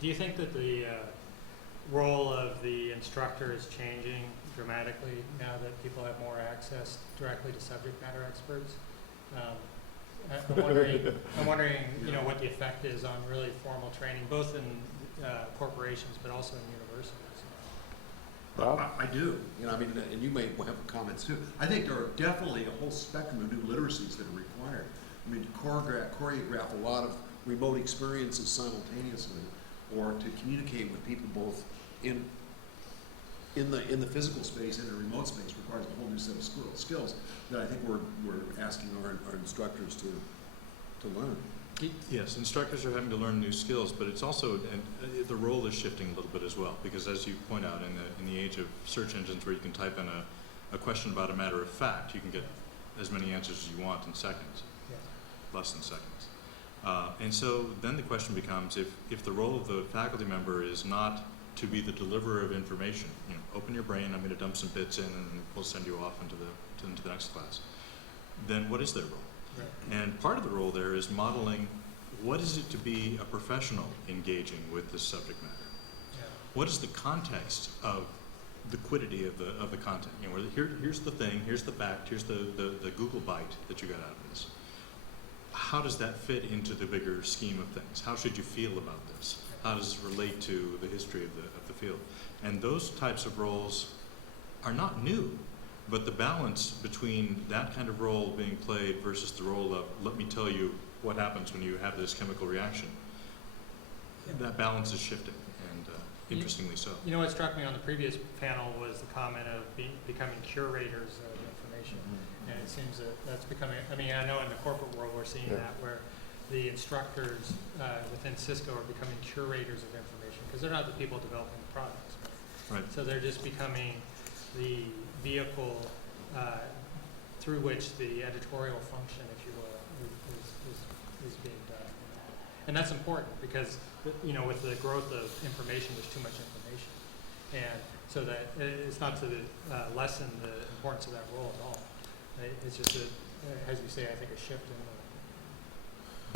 Do you think that the role of the instructor is changing dramatically now that people have more access directly to subject matter experts? I'm wondering, you know, what the effect is on really formal training, both in corporations but also in universities. I do. You know, I mean, and you may have comments too. I think there are definitely a whole spectrum of new literacies that are required. I mean, to choreograph a lot of remote experiences simultaneously, or to communicate with people both in the physical space and in the remote space requires a whole new set of skills that I think we're asking our instructors to learn. Yes, instructors are having to learn new skills, but it's also, and the role is shifting a little bit as well, because as you point out, in the age of search engines where you can type in a question about a matter of fact, you can get as many answers as you want in seconds, less than seconds. And so then the question becomes, if the role of the faculty member is not to be the deliverer of information, you know, open your brain, I'm going to dump some bits in and we'll send you off into the next class, then what is their role? Right. And part of the role there is modeling what is it to be a professional engaging with this subject matter. Yeah. What is the context of the quiddity of the content? You know, here's the thing, here's the fact, here's the Google bite that you got out of this. How does that fit into the bigger scheme of things? How should you feel about this? How does it relate to the history of the field? And those types of roles are not new, but the balance between that kind of role being played versus the role of, let me tell you what happens when you have this chemical reaction, that balance is shifting, and interestingly so. You know what struck me on the previous panel was the comment of becoming curators of information. And it seems that that's becoming, I mean, I know in the corporate world we're seeing that, where the instructors within Cisco are becoming curators of information, because they're not the people developing the products. Right? So they're just becoming the vehicle through which the editorial function, if you will, is being done. And that's important because, you know, with the growth of information, there's too much information. And so that it's not to lessen the importance of that role at all. It's just, as you say, I think a shift in the